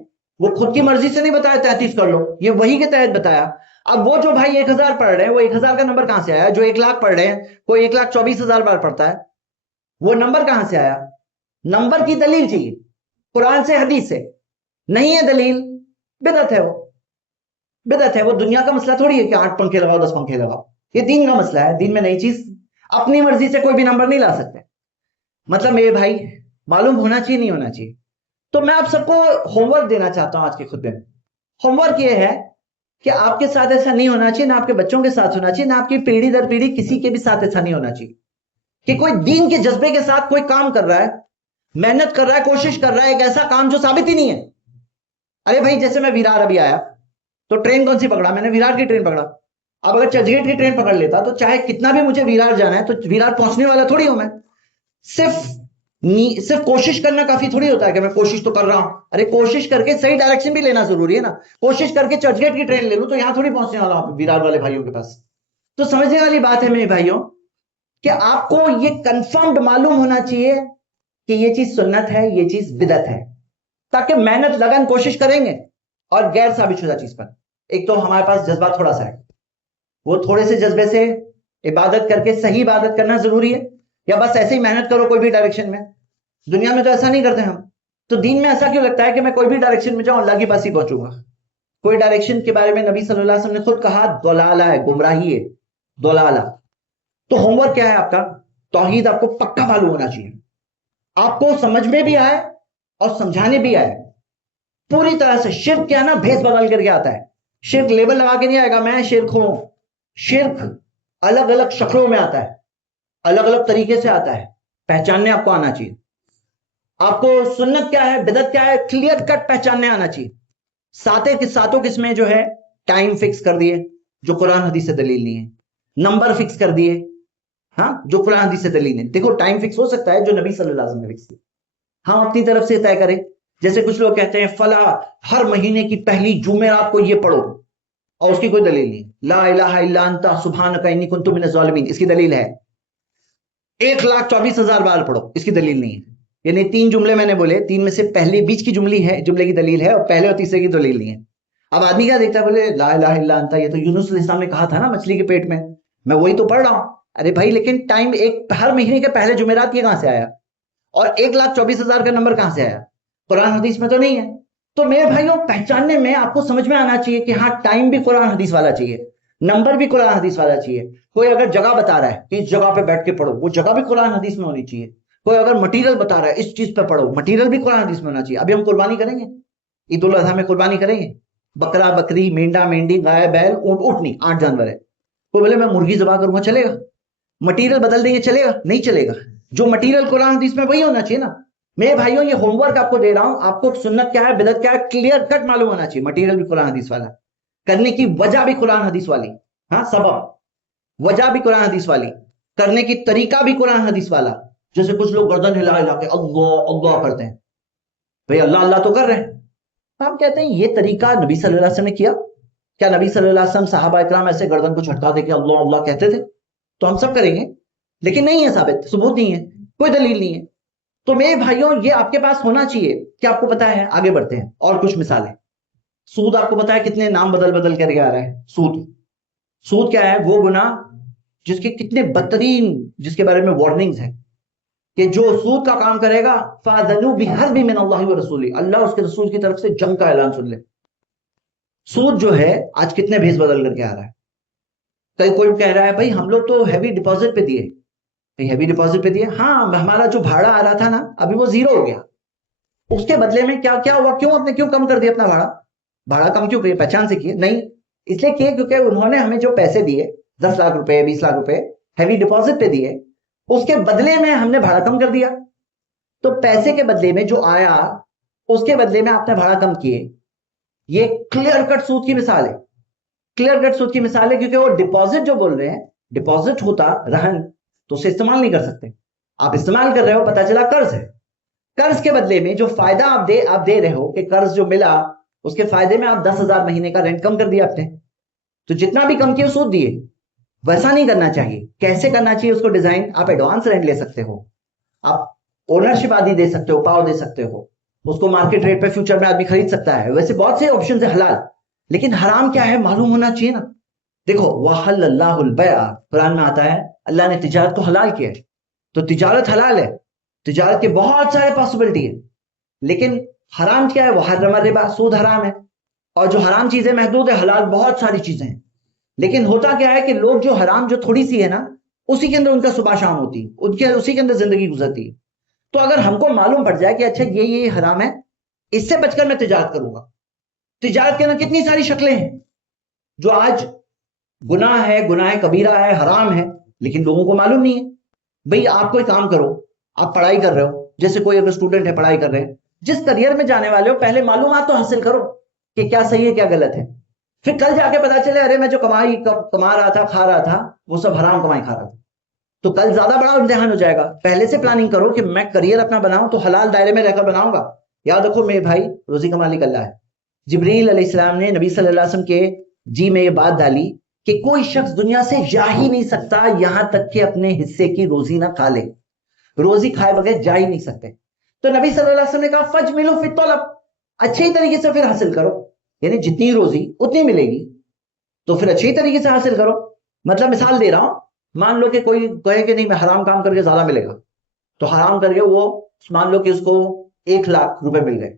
وہ خود کی مرضی سے نہیں بتایا 33 کر لو، یہ وحی کے تحت بتایا۔ اب وہ جو بھائی 1000 پڑھ رہے ہیں، وہ 1000 کا نمبر کہاں سے آیا؟ جو 1,00,000 پڑھ رہے ہیں، کوئی 1,24,000 بار پڑھتا ہے، وہ نمبر کہاں سے آیا؟ نمبر کی دلیل چاہیے، قرآن سے حدیث سے، نہیں ہے دلیل، بدعت ہے، وہ بدعت ہے۔ وہ دنیا کا مسئلہ تھوڑی ہے کہ 8 پنکھے لگاؤ 10 پنکھے لگاؤ، یہ دین کا مسئلہ ہے۔ دین میں نئی چیز اپنی مرضی سے کوئی بھی نمبر نہیں لا سکتے۔ مطلب میرے بھائی معلوم ہونا چاہیے نہیں ہونا چاہیے۔ تو میں آپ سب کو ہوم ورک دینا چاہتا ہوں آج کے خطبے میں۔ ہوم ورک یہ ہے کہ آپ کے ساتھ ایسا نہیں ہونا چاہیے، نہ آپ کے بچوں کے ساتھ ہونا چاہیے، نہ آپ کی پیڑھی در پیڑھی کسی کے بھی ساتھ ایسا نہیں ہونا چاہیے کہ کوئی دین کے جذبے کے ساتھ کوئی کام کر رہا ہے، محنت کر رہا ہے، کوشش کر رہا ہے، ایک ایسا کام جو ثابت ہی نہیں ہے۔ ارے بھائی جیسے میں ویرار ابھی آیا تو ٹرین کون سی پکڑا؟ میں نے ویرار کی ٹرین پکڑا۔ اب اگر چرچ گیٹ کی ٹرین پکڑ لیتا تو چاہے کتنا بھی مجھے ویرار جانا ہے تو ویرار پہنچنے والا تھوڑی ہوں میں۔ صرف کوشش کرنا کافی تھوڑی ہوتا ہے کہ میں کوشش تو کر رہا ہوں۔ ارے کوشش کر کے صحیح ڈائریکشن بھی لینا ضروری ہے نا۔ کوشش کر کے چرچ گیٹ کی ٹرین لے لوں تو یہاں تھوڑی پہنچنے والا ہوں ویرار والے بھائیوں کے پاس۔ تو سمجھنے والی بات ہے میرے بھائیوں کہ آپ کو یہ کنفرمڈ معلوم ہونا چاہیے کہ یہ چیز سنت ہے، یہ چیز بدعت ہے، تاکہ محنت لگن کوشش کریں گے اور غیر ثابت شدہ چیز پر۔ ایک تو ہمارے پاس جذبہ تھوڑا سا ہے، وہ تھوڑے سے جذبے سے عبادت کر کے صحیح عبادت کرنا ضروری ہے، یا بس ایسے ہی محنت کرو کوئی بھی ڈائریکشن میں؟ دنیا میں تو ایسا نہیں کرتے ہم۔ تو دین میں ایسا کیوں لگتا ہے کہ میں کوئی بھی ڈائریکشن میں جاؤں اللہ کے پاس ہی پہنچوں گا؟ کوئی ڈائریکشن کے بارے میں نبی صلی اللہ علیہ وسلم نے خود کہا ضلالہ ہے، گمراہی ہے، ضلالہ۔ تو ہوم ورک کیا ہے آپ کا؟ توحید آپ کو پکا معلوم ہونا چاہیے، آپ کو سمجھ میں بھی آئے اور سمجھانے بھی آئے پوری طرح سے۔ شرک کیا نا بھیس بدل کر کے آتا ہے، شرک لیبل لگا کے نہیں آئے گا میں شرک ہوں۔ شرک الگ الگ شکلوں میں آتا ہے، الگ الگ طریقے سے آتا ہے، پہچاننے آپ کو آنا چاہیے۔ آپ کو سنت کیا ہے بدعت کیا ہے کلیئر کٹ پہچاننے آنا چاہیے۔ ساتوں قسمیں جو ہے ٹائم فکس کر دیے جو قرآن حدیث سے دلیل نہیں ہے، نمبر فکس کر دیے ہاں جو قرآن حدیث سے دلیل نہیں۔ دیکھو ٹائم فکس ہو سکتا ہے جو نبی صلی اللہ علیہ وسلم نے فکس کیا، ہم اپنی طرف سے طے کریں۔ جیسے کچھ لوگ کہتے ہیں فلاں ہر مہینے کی پہلی جمعرات کو یہ پڑھو، اور اس کی کوئی دلیل نہیں۔ لا الہ الا انت سبحانک انی کنت من الظالمین، اس کی دلیل ہے۔ 1,24,000 بار پڑھو، اس کی دلیل نہیں ہے۔ یعنی 3 جملے میں نے بولے، 3 میں سے پہلی بیچ کی جملے کی دلیل ہے، اور پہلے اور تیسرے کی دلیل نہیں ہے۔ اب آدمی کیا دیکھتا ہے، بولے لا الہ الا انت، یہ تو یونس علیہ السلام نے کہا تھا نا مچھلی کے پیٹ میں وہی تو پڑھ رہا ہوں۔ ارے بھائی لیکن ٹائم ہر مہینے کے پہلے جمعرات یہ کہاں سے آیا؟ اور 1,24,000 کا نمبر کہاں سے آیا؟ قرآن حدیث میں تو نہیں ہے۔ تو میرے بھائیوں پہچاننے میں آپ کو سمجھ میں آنا چاہیے کہ ہاں ٹائم بھی قرآن حدیث والا چاہیے، نمبر بھی قرآن حدیث والا چاہیے۔ کوئی اگر جگہ بتا رہا ہے کہ اس جگہ پہ بیٹھ کے پڑھو، وہ جگہ بھی قرآن حدیث میں ہونی چاہیے۔ کوئی اگر مٹیریل بتا رہا ہے اس چیز پہ پڑھو، مٹیریل بھی قرآن حدیث میں ہونا چاہیے۔ ابھی ہم قربانی کریں گے، عید الاضحیٰ میں قربانی کریں گے، بکرا بکری مینڈا مینڈی گائے بیل اونٹ اونٹنی 8 جانور ہے۔ کوئی بولے میں مرغی ذبح کروں گا، چلے گا؟ مٹیریل بدل دیں گے چلے گا؟ نہیں چلے گا۔ جو مٹیریل قرآن حدیث میں وہی ہونا چاہیے نا۔ میرے بھائیوں یہ ہوم ورک آپ کو دے رہا ہوں، آپ کو سنت کیا ہے بدعت کیا ہے کلیئر کٹ معلوم ہونا چاہیے۔ مٹیریل بھی قرآن حدیث والا، کرنے کی وجہ بھی قرآن حدیث والی، ہاں سبب وجہ بھی قرآن حدیث والی، کرنے کی طریقہ بھی قرآن حدیث والا۔ جیسے کچھ لوگ گردن ہلا ہلا کے اللہ اللہ کرتے ہیں، بھئی اللہ اللہ تو کر رہے ہیں، ہم کہتے ہیں یہ طریقہ نبی صلی اللہ علیہ وسلم نے کیا؟ کیا نبی صلی اللہ علیہ وسلم صحابہ اکرام ایسے گردن کو جھٹکا دے کے اللہ اللہ کہتے تھے؟ تو ہم سب کریں گے، لیکن نہیں ہے ثابت، ثبوت نہیں ہے، کوئی دلیل نہیں ہے۔ تو میرے بھائیوں یہ آپ کے پاس ہونا چاہیے کہ آپ کو پتا ہے۔ آگے بڑھتے ہیں اور کچھ مثالیں۔ سود آپ کو پتا ہے کتنے نام بدل بدل کر کے آ رہا ہے۔ سود کیا ہے؟ وہ گناہ جس کے کتنے بدترین، جس کے بارے میں وارننگز ہیں کہ جو سود کا کام کرے گا فَأَذَنُوا بِحَرْبٍ مِّنَ اللَّهِ وَرَسُولِهِ، اللہ اس کے رسول کی طرف سے جنگ کا اعلان سن لے۔ سود جو ہے آج کتنے بھیس بدل کر کے آ رہا ہے۔ کوئی کہہ رہا ہے بھائی ہم لوگ تو ہیوی ڈپازٹ پہ دیے، ہیوی ڈپازٹ پہ دیے، ہاں ہمارا جو بھاڑا آ رہا تھا نا ابھی وہ 0 ہو گیا، اس کے بدلے میں کیا ہوا؟ کیوں کم کر دیا اپنا بھاڑا کم کیوں کیے؟ پہچان سے کیے؟ نہیں، اس لیے کیے کیونکہ انہوں نے ہمیں جو پیسے دیے 10 لاکھ روپے 20 لاکھ روپے ہیوی ڈپازٹ پہ دیے، اس کے بدلے میں ہم نے بھاڑا کم کر دیا۔ تو پیسے کے بدلے میں جو آیا اس کے بدلے میں آپ نے بھاڑا کم کیے۔ یہ کلیئر کٹ سود کی مثال ہے، کلیئر کٹ سود کی مثال ہے، کیونکہ وہ ڈپازٹ جو بول رہے ہیں ڈپازٹ ہوتا رہن تو اسے استعمال نہیں کر سکتے. آپ استعمال کر رہے ہو, پتا چلا قرض ہے. قرض کے بدلے میں جو فائدہ آپ دے رہے ہو, کہ قرض جو ملا اس کے فائدے میں آپ 10,000 مہینے کا رینٹ کم کر دیا آپ نے, تو جتنا بھی کم کیا سود دیے. ویسا نہیں کرنا چاہیے. کیسے کرنا چاہیے اس کو ڈیزائن؟ آپ ایڈوانس رینٹ لے سکتے ہو, آپ اونرشپ آدھی دے سکتے ہو, پاؤ دے سکتے ہو, اس کو مارکیٹ ریٹ پہ فیوچر میں آدمی خرید سکتا ہے. ویسے بہت سے آپشنز ہیں حلال, لیکن حرام کیا ہے معلوم ہونا چاہیے نا. دیکھو وَحَلَّ اللَّهُ الْبَيْعَ, قرآن میں آتا ہے اللہ نے تجارت کو حلال کیا ہے. تو تجارت حلال ہے, تجارت کے بہت سارے پاسبلٹی ہے. لیکن حرام کیا ہے؟ وَحَرَّمَ الرِّبَا, سود حرام ہے. اور جو حرام چیزیں محدود ہے, حلال بہت ساری چیزیں ہیں. لیکن ہوتا کیا ہے کہ لوگ جو حرام جو تھوڑی سی ہے نا, اسی کے اندر ان کا صبح شام ہوتی ہے, اسی کے اندر زندگی گزرتی ہے. تو اگر ہم کو معلوم پڑ جائے کہ اچھا یہ حرام ہے, اس سے بچ کر میں تجارت کروں گا. تجارت کے اندر کتنی ساری شکلیں ہیں جو آج گناہ ہے, گناہ کبیرہ ہے, حرام ہے, لیکن لوگوں کو معلوم نہیں ہے. بھئی آپ کوئی کام کرو, آپ پڑھائی کر رہے ہو, جیسے کوئی اگر اسٹوڈنٹ ہے پڑھائی کر رہے ہیں, جس کریئر میں جانے والے ہو پہلے معلومات تو حاصل کرو کہ کیا صحیح ہے کیا غلط ہے. پھر کل جا کے پتا چلے ارے میں جو کما رہا تھا, کھا رہا تھا, وہ سب حرام کمائی کھا رہا تھا, تو کل زیادہ بڑا امتحان ہو جائے گا. پہلے سے پلاننگ کرو کہ میں کریئر اپنا بناؤں تو حلال دائرے میں رہ کر بناؤں گا. یاد رکھو میرے بھائی, روزی کا مالک اللہ ہے. جبریل علیہ السلام نے نبی صلی اللہ علیہ وسلم کے جی میں یہ بات ڈالی کہ کوئی شخص دنیا سے جا ہی نہیں سکتا یہاں تک کہ اپنے حصے کی روزی نہ کھا لے. روزی کھائے بغیر جا ہی نہیں سکتے. تو نبی صلی اللہ علیہ وسلم نے کہا فَجْمِلُوا فِي الطَّلَبِ, اچھے طریقے سے پھر حاصل کرو, یعنی جتنی روزی اتنی ملے گی تو پھر اچھی طریقے سے حاصل کرو. مطلب مثال دے رہا ہوں, مان لو کہ کوئی کہے کہ نہیں میں حرام کام کر کے زیادہ ملے گا, تو حرام کر کے وہ مان لو کہ اس کو 1,00,000 روپے مل گئے,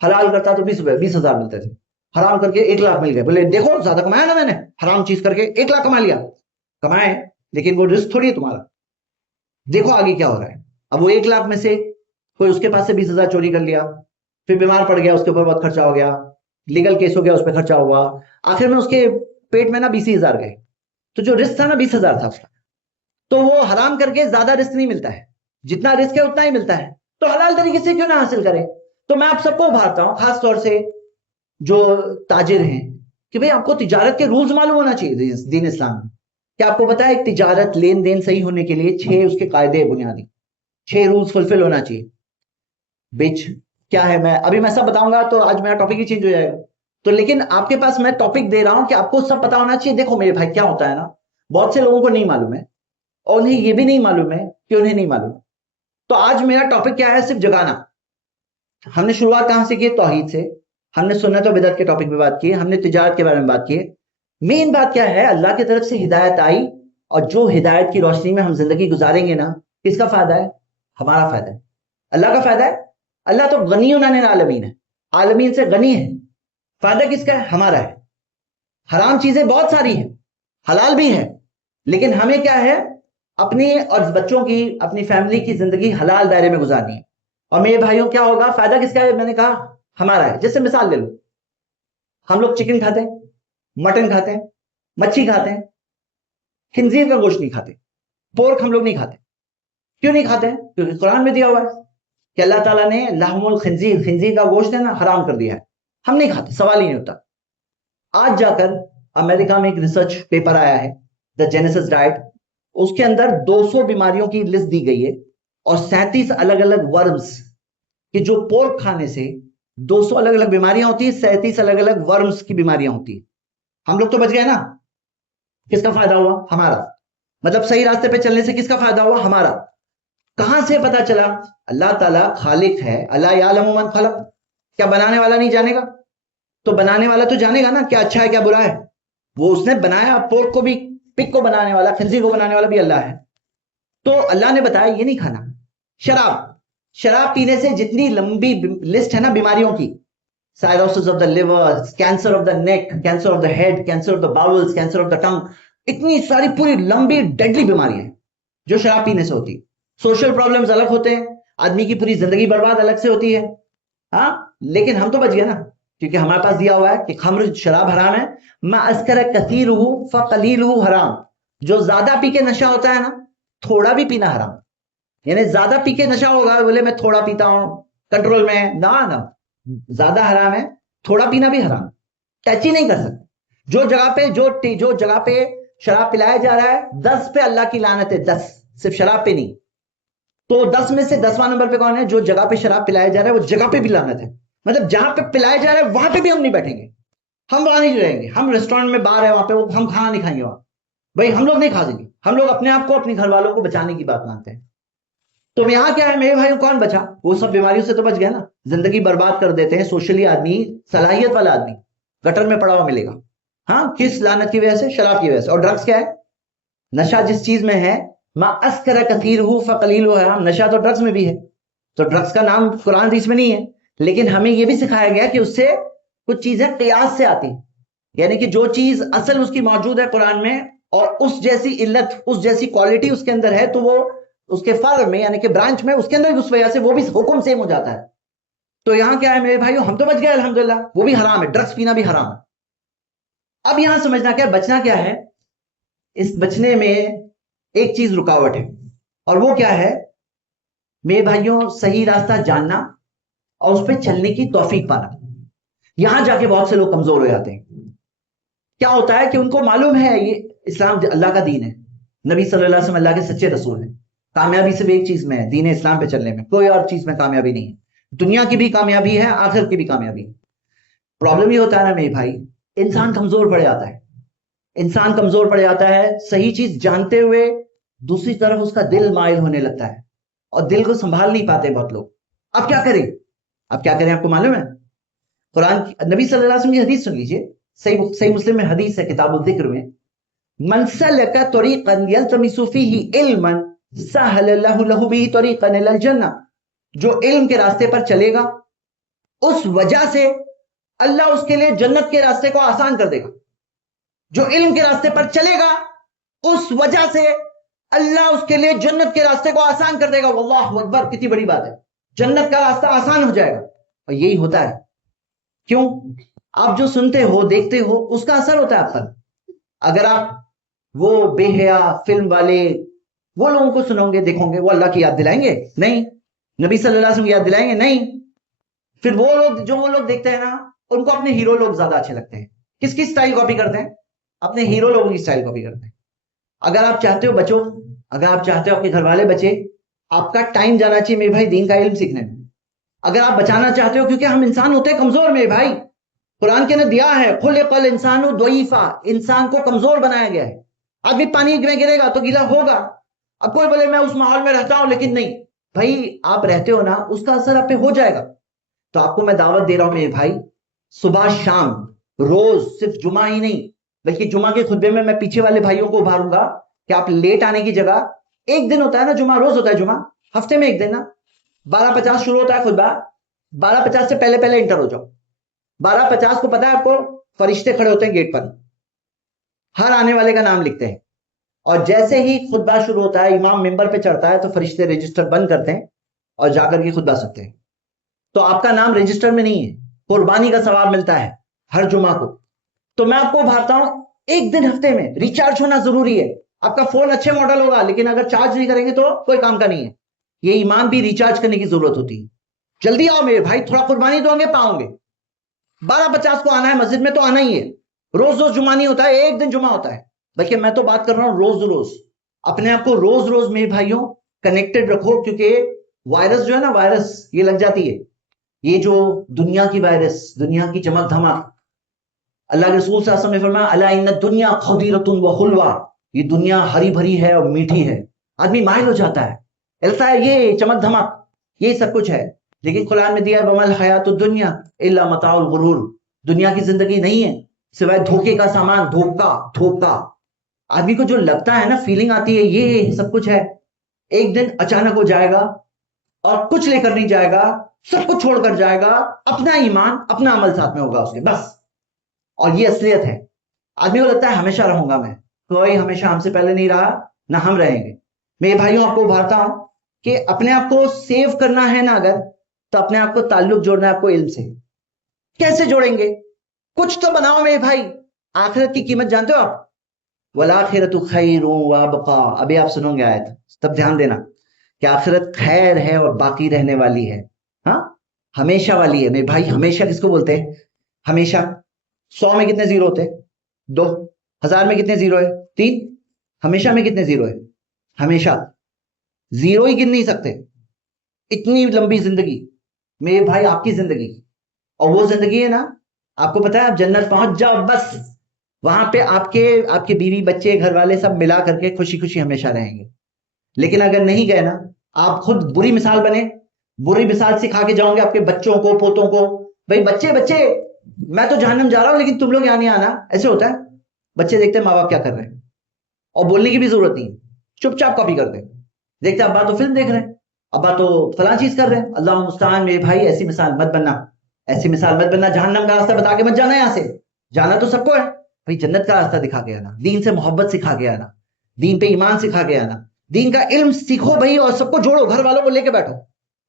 حلال کرتا تو 20,000 ملتے تھے, حرام کر کے 1,00,000 مل گئے. بولے دیکھو زیادہ کمایا نا میں نے, حرام چیز کر کے 1,00,000 کما لیا. کمائے, لیکن وہ رزق تھوڑی ہے تمہارا. دیکھو آگے کیا ہو رہا ہے. اب وہ 1,00,000 میں سے کوئی اس کے پاس سے 20,000 چوری کر لیا, پھر بیمار پڑ گیا, اس کے اوپر بہت خرچہ ہو گیا, لیگل کیس ہو گیا, اس پہ خرچہ ہوا, آخر میں اس کے پیٹ میں نا 20,000 گئے. تو جو رزق تھا نا 20,000 تھا اس کا, تو وہ حرام کر کے زیادہ رزق نہیں ملتا ہے, جتنا رزق ہے اتنا ہی ملتا ہے. تو حلال طریقے سے کیوں نہ حاصل کرے. تو میں آپ سب کو ابھارتا ہوں, خاص طور سے جو تاجر ہیں, کہ بھئی آپ کو تجارت کے رولز معلوم ہونا چاہیے دین اسلام میں. کہ آپ کو پتا ہے ایک تجارت لین دین صحیح ہونے کے لیے 6 اس کے قاعدے بنیادی, 6 رولز فلفل ہونا چاہیے. بچ کیا ہے, میں سب بتاؤں گا تو آج میرا ٹاپک ہی چینج ہو جائے گا. تو لیکن آپ کے پاس میں ٹاپک دے رہا ہوں کہ آپ کو سب پتا ہونا چاہیے. دیکھو میرے بھائی کیا ہوتا ہے نا, بہت سے لوگوں کو نہیں معلوم ہے, اور انہیں یہ بھی نہیں معلوم ہے کہ انہیں نہیں معلوم. تو آج میرا ٹاپک کیا ہے, صرف جگانا. ہم نے شروعات کہاں سے کی؟ توحید سے. ہم نے سنت و بدعت کے ٹاپک پہ بات کی, ہم نے تجارت کے بارے میں بات کی. مین بات کیا ہے, اللہ کی طرف سے ہدایت آئی, اور جو ہدایت کی روشنی میں ہم زندگی گزاریں گے نا, کس کا فائدہ ہے؟ ہمارا فائدہ ہے, اللہ کا فائدہ ہے. اللہ تو غنی عن العالمین ہے, عالمین سے غنی ہے. فائدہ کس کا ہے؟ ہمارا ہے. حرام چیزیں بہت ساری ہیں, حلال بھی ہیں, لیکن ہمیں کیا ہے, اپنی اور بچوں کی, اپنی فیملی کی زندگی حلال دائرے میں گزارنی ہے. اور میرے بھائیوں کیا ہوگا, فائدہ کس کا ہے؟ میں نے کہا ہمارا ہے. جیسے مثال لے لو, ہم لوگ چکن کھاتے ہیں, مٹن کھاتے ہیں, مچھی کھاتے ہیں, خنزیر کا گوشت نہیں کھاتے, پورک ہم لوگ نہیں کھاتے. کیوں نہیں کھاتے ہیں؟ کیونکہ قرآن میں دیا ہوا ہے کہ اللہ تعالیٰ نے لحم الخنزیر, خنزیر کا گوشت ہے نا, حرام کر دیا ہے. ہم نہیں کھاتے, سوال ہی نہیں ہوتا. آج جا کر امریکہ میں ایک ریسرچ پیپر آیا ہے, دا جینیسس ڈائٹ, اس کے اندر 200 بیماریوں کی لسٹ دی گئی ہے, اور 37 الگ الگ ورمز, کہ جو پورک کھانے سے 200 الگ الگ بیماریاں ہوتی ہیں, 37 الگ الگ ورمز کی بیماریاں ہوتی ہیں. ہم لوگ تو بچ گئے نا, کس کا فائدہ ہوا؟ ہمارا. مطلب صحیح راستے پہ چلنے سے کس کا فائدہ ہوا؟ ہمارا. کہاں سے پتا چلا؟ اللہ تعالیٰ خالق ہے, اللہ یعلم من خلق, کیا بنانے والا نہیں جانے گا؟ تو بنانے والا تو جانے گا نا کیا اچھا ہے کیا برا ہے. وہ اس نے بنایا, پورک کو بھی, پک کو بنانے والا, خنزیر کو بنانے والا بھی اللہ ہے. تو اللہ نے بتایا یہ نہیں کھانا. شراب پینے سے جتنی لمبی لسٹ ہے نا بیماریوں کی, cirrhosis of the liver, cancer of the neck, cancer of the head, cancer of the bowels, cancer of the tongue, اتنی ساری پوری لمبی ڈیڈلی بیماریاں ہیں جو شراب پینے سے ہوتی. سوشل پرابلمز الگ ہوتے ہیں, آدمی کی پوری زندگی برباد الگ سے ہوتی ہے. ہاں, لیکن ہم تو بچ گئے نا, کیونکہ ہمارے پاس دیا ہوا ہے کہ خمر, شراب حرام ہے. ما اسکر کثیرہ فقلیلہ حرام, جو زیادہ پی کے نشہ ہوتا ہے نا, تھوڑا بھی پینا حرام. یعنی زیادہ پی کے نشہ ہوگا, بولے میں تھوڑا پیتا ہوں کنٹرول میں, نہ زیادہ حرام ہے, تھوڑا پینا بھی حرام, ٹچ ہی نہیں کر سکتے. جو جگہ پہ شراب پلایا جا رہا ہے، 10 پہ اللہ کی لعنت ہے، 10 صرف شراب پہ نہیں. تو 10 میں سے 10واں نمبر پہ کون ہے؟ جو جگہ پہ شراب پلایا جا رہا ہے وہ جگہ پہ بھی لعنت ہے. مطلب جہاں پہ پلایا جا رہا ہے وہاں پہ بھی ہم نہیں بیٹھیں گے، ہم وہاں نہیں رہیں گے. ہم ریسٹورینٹ میں بار ہے وہاں پہ ہم کھانا نہیں کھائیں گے وہاں. بھائی ہم لوگ نہیں کھا دیں گے، ہم لوگ اپنے آپ کو اپنے گھر والوں کو بچانے کی بات مانتے ہیں. تو یہاں کیا ہے میرے بھائیوں، کون بچا؟ وہ سب بیماریوں سے تو بچ گیا نا. زندگی برباد کر دیتے ہیں سوشلی آدمی، صلاحیت والا آدمی گٹر میں پڑا ہوا ملے گا. ہاں کس لعنت کی وجہ سے؟ شراب کی وجہ سے. اور ڈرگس کیا ہے؟ نشہ جس چیز میں ہے، ما اسکر کثیرہ فقلیلہ حرام، نشہ تو ڈرگس میں بھی ہے. تو ڈرگس کا نام قرآن حدیث میں نہیں ہے، لیکن ہمیں یہ بھی سکھایا گیا کہ اس سے کچھ چیزیں قیاس سے آتی، یعنی کہ جو چیز اصل اس کی موجود ہے قرآن میں اور اس جیسی علت، اس جیسی کوالٹی اس کے اندر ہے، تو وہ اس کے فرع میں یعنی کہ برانچ میں اس کے اندر اس وجہ سے وہ بھی حکم سیم ہو جاتا ہے. تو یہاں کیا ہے میرے بھائیو، ہم تو بچ گئے الحمدللہ، وہ بھی حرام ہے، ڈرگس پینا بھی حرام ہے. اب یہاں سمجھنا کیا، بچنا کیا ہے؟ اس بچنے میں ایک چیز رکاوٹ ہے، اور وہ کیا ہے میرے بھائیوں؟ صحیح راستہ جاننا اور اس پہ چلنے کی توفیق پانا. یہاں جا کے بہت سے لوگ کمزور ہو جاتے ہیں. کیا ہوتا ہے کہ ان کو معلوم ہے یہ اسلام اللہ کا دین ہے، نبی صلی اللہ علیہ وسلم اللہ کے سچے رسول ہیں، کامیابی صرف ایک چیز میں ہے، دین اسلام پہ چلنے میں، کوئی اور چیز میں کامیابی نہیں ہے. دنیا کی بھی کامیابی ہے، آخرت کی بھی کامیابی ہے. پرابلم یہ ہوتا ہے نا میرے بھائی، انسان کمزور پڑ جاتا ہے. انسان کمزور پڑ جاتا ہے صحیح چیز جانتے ہوئے، دوسری طرف اس کا دل مائل ہونے لگتا ہے اور دل کو سنبھال نہیں پاتے بہت لوگ. اب کیا کریں؟ اب کیا کریں آپ کو معلوم ہے؟ قرآن نبی صلی اللہ علیہ وسلم کی حدیث سن لیجئے، صحیح مسلم میں حدیث ہے کتاب الذکر میں، من سلک طریقا یلتمس فیہ علما سہل اللہ لہ بہ طریقا الی الجنہ، جو علم کے راستے پر چلے گا اس وجہ سے اللہ اس کے لیے جنت کے راستے کو آسان کر دے گا. جو علم کے راستے پر چلے گا اس وجہ سے اللہ اس کے لیے جنت کے راستے کو آسان کر دے گا. واللہ اکبر، کتنی بڑی بات ہے، جنت کا راستہ آسان ہو جائے گا. اور یہی ہوتا ہے. کیوں؟ آپ جو سنتے ہو دیکھتے ہو اس کا اثر ہوتا ہے آپ پر. اگر آپ وہ بے حیا فلم والے وہ لوگوں کو سنو گے دیکھو گے، وہ اللہ کی یاد دلائیں گے؟ نہیں. نبی صلی اللہ علیہ وسلم کی یاد دلائیں گے؟ نہیں. پھر وہ لوگ جو وہ لوگ دیکھتے ہیں نا، ان کو اپنے ہیرو لوگ زیادہ اچھے لگتے ہیں. کس کی سٹائل کاپی کرتے ہیں؟ اپنے ہیرو لوگوں کی سٹائل کاپی کرتے ہیں. اگر آپ چاہتے ہو بچو، اگر آپ چاہتے ہو آپ کے گھر والے بچے، آپ کا ٹائم جانا چاہیے میرے بھائی دین کا علم سیکھنے میں. اگر آپ بچانا چاہتے ہو، کیونکہ ہم انسان ہوتے ہیں کمزور میرے بھائی، قرآن کے نے دیا ہے خلق الانسان ضعیفا، انسان کو کمزور بنایا گیا ہے. آدمی پانی میں گرے گا تو گیلا ہوگا. اب کوئی بولے میں اس ماحول میں رہتا ہوں، لیکن نہیں بھائی، آپ رہتے ہو نا، اس کا اثر آپ پہ ہو جائے گا. تو آپ کو میں دعوت دے رہا ہوں میرے بھائی، صبح شام روز، صرف جمعہ ہی نہیں بلکہ جمعہ کے خطبے میں میں پیچھے والے بھائیوں کو ابھاروں گا کہ آپ لیٹ آنے کی جگہ، ایک دن ہوتا ہے نا جمعہ، روز ہوتا ہے جمعہ، ہفتے میں ایک دن نا، 12:50 شروع ہوتا ہے خطبہ، 12:50 سے پہلے پہلے انٹر ہو جاؤ. 12:50 کو پتا ہے آپ کو فرشتے کھڑے ہوتے ہیں گیٹ پر، ہر آنے والے کا نام لکھتے ہیں. اور جیسے ہی خطبہ شروع ہوتا ہے، امام ممبر پہ چڑھتا ہے، تو فرشتے رجسٹر بند کرتے ہیں اور جا کر کے خطبہ سنتے ہیں. تو آپ کا نام رجسٹر میں نہیں ہے، قربانی کا ثواب ملتا ہے ہر جمعہ کو. تو میں آپ کو بھارتا ہوں ایک دن ہفتے میں ریچارج ہونا ضروری ہے. آپ کا فون اچھے ماڈل ہوگا لیکن اگر چارج نہیں کریں گے تو کوئی کام کا نہیں ہے. یہ ایمان بھی ریچارج کرنے کی ضرورت ہوتی ہے. جلدی آؤ میرے بھائی، تھوڑا قربانی دو گے پاؤں گے. 12:50 کو آنا ہے مسجد میں، تو آنا ہی ہے. روز روز جمعہ نہیں ہوتا ہے، ایک دن جمعہ ہوتا ہے. بلکہ میں تو بات کر رہا ہوں روز روز. اپنے آپ کو روز روز میرے بھائیوں کنیکٹڈ رکھو، کیونکہ وائرس جو ہے نا، وائرس یہ لگ جاتی ہے، یہ جو دنیا کی وائرس، دنیا کی چمک دھمک. اللہ کے رسول صلی اللہ علیہ وسلم نے فرمایا الا ان الدنیا خضیرۃ وحلوہ، یہ دنیا ہری بھری ہے اور میٹھی ہے. آدمی مائل ہو جاتا ہے، ایسا ہے یہ چمک دھمک، یہ سب کچھ ہے. لیکن قرآن میں دیا ہے وما الحیات الدنیا الا متاع الغرور، دنیا کی زندگی نہیں ہے سوائے دھوکے کا سامان. دھوکا آدمی کو جو لگتا ہے نا، فیلنگ آتی ہے یہ سب کچھ ہے، ایک دن اچانک ہو جائے گا اور کچھ لے کر نہیں جائے گا، سب کچھ چھوڑ کر جائے گا. اپنا ایمان اپنا عمل ساتھ میں ہوگا اس کے، بس. اور یہ اصلیت ہے. آدمی کو لگتا ہے ہمیشہ رہوں گا میں، کوئی ہمیشہ ہم سے پہلے نہیں رہا، نہ ہم رہیں گے. میرے بھائیوں آپ کو ابھارتا ہوں کہ اپنے آپ کو سیو کرنا ہے نا اگر، تو اپنے آپ کو تعلق جوڑنا ہے آپ کو علم سے. کیسے جوڑیں گے؟ کچھ تو بناؤ میرے بھائی. آخرت کی قیمت جانتے ہو آپ؟ والآخرۃ خیر وابقا، ابھی آپ سنو گے آیت، تب دھیان دینا کہ آخرت خیر ہے اور باقی رہنے والی ہے. ہاں ہمیشہ والی ہے میرے بھائی. ہمیشہ کس کو بولتے ہیں؟ ہمیشہ. 100 میں کتنے زیرو ہوتے؟ 2. 1000 میں کتنے زیرو ہے؟ 3. ہمیشہ میں کتنے زیرو ہے؟ ہمیشہ زیرو ہی گن نہیں سکتے. اتنی لمبی زندگی میرے بھائی آپ کی زندگی، اور وہ زندگی ہے نا، آپ کو پتا ہے آپ جنت پہنچ جاؤ بس وہاں پہ آپ کے بیوی بچے گھر والے سب ملا کر کے خوشی خوشی ہمیشہ رہیں گے. لیکن اگر نہیں گئے نا، آپ خود بری مثال بنے، بری مثال سکھا کے جاؤں گے آپ کے بچوں کو پوتوں کو، بھائی بچے بچے میں تو جہنم جا رہا ہوں لیکن تم لوگ یہاں نہیں آنا. ایسے ہوتا ہے. بچے دیکھتے ہیں ماں باپ کیا کر رہے ہیں اور بولنے کی بھی ضرورت نہیں، چپ چاپ کاپی کرتے ہیں. دیکھتے ہیں ابا تو فلم دیکھ رہے ہیں، ابا تو فلاں چیز کر رہے ہیں. اللہ مستعان میرے بھائی ایسی مثال مت بننا، ایسی مثال مت بننا. جہنم کا راستہ بتا کے مت جانا یہاں سے، جانا تو سب کو ہے بھائی، جنت کا راستہ دکھا کے آنا، دین سے محبت سکھا کے آنا، دین پہ ایمان سکھا کے آنا، دین کا علم سیکھو بھائی اور سب کو جوڑو، گھر والوں کو لے کے بیٹھو،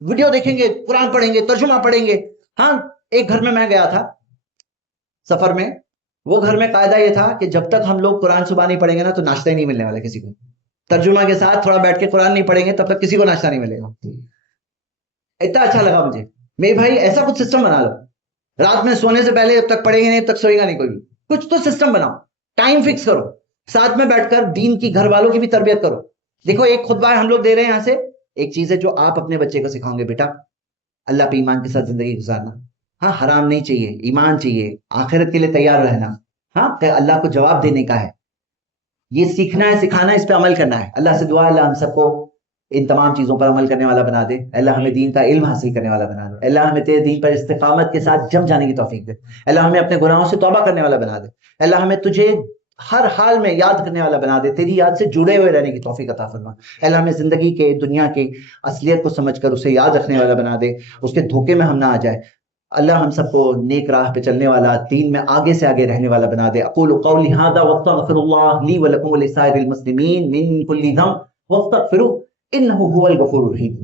ویڈیو دیکھیں گے، قرآن پڑھیں گے، ترجمہ پڑھیں گے. ہاں ایک گھر میں گیا تھا سفر میں، وہ گھر میں قاعدہ یہ تھا کہ جب تک ہم لوگ قرآن صبح نہیں پڑھیں گے نا تو ناشتہ ہی نہیں ملنے والا کسی کو. ترجمہ کے ساتھ تھوڑا بیٹھ کے قرآن نہیں پڑھیں گے تب تک کسی کو ناشتہ نہیں ملے گا. اتنا اچھا لگا مجھے. میرے بھائی ایسا کچھ سسٹم بنا لو، رات میں سونے سے پہلے جب تک پڑھیں گے نہیں تب تک سوئے گا نہیں کوئی بھی. کچھ تو سسٹم بناؤ، ٹائم فکس کرو، ساتھ میں بیٹھ کر دین کی گھر والوں کی بھی تربیت کرو. دیکھو ایک خطبہ ہم لوگ دے رہے ہیں یہاں سے، ایک چیز ہے جو آپ اپنے بچے کو سکھاؤ گے، بیٹا اللہ پہ ایمان کے ساتھ زندگی گزارنا. ہاں حرام نہیں چاہیے، ایمان چاہیے، آخرت کے لیے تیار رہنا. ہاں کہ اللہ کو جواب دینے کا ہے، یہ سیکھنا ہے، سکھانا ہے، اس پہ عمل کرنا ہے. اللہ سے دعا اللہ ہم سب کو ان تمام چیزوں پر عمل کرنے والا بنا دے. اللہ ہمیں دین کا علم حاصل کرنے والا بنا دے. اللہ ہمیں تیرے دین پر استقامت کے ساتھ جم جانے کی توفیق دے. اللہ ہمیں اپنے گناہوں سے توبہ کرنے والا بنا دے. اللہ ہمیں تجھے ہر حال میں یاد کرنے والا بنا دے، تیری یاد سے جڑے ہوئے رہنے کی توفیق عطا فرما. اللہ ہمیں زندگی کے دنیا کے اصلیت کو سمجھ کر اسے یاد رکھنے والا بنا دے، اس کے دھوکے میں ہم نہ آ جائے. اللہ ہم سب کو نیک راہ پہ چلنے والا، دین میں آگے سے آگے رہنے والا بنا دے. اقول قولی ھذا واستغفر اللہ لی ولکم ولسائر المسلمین من کل ذنب واستغفروہ انہ هو الغفور الرحیم.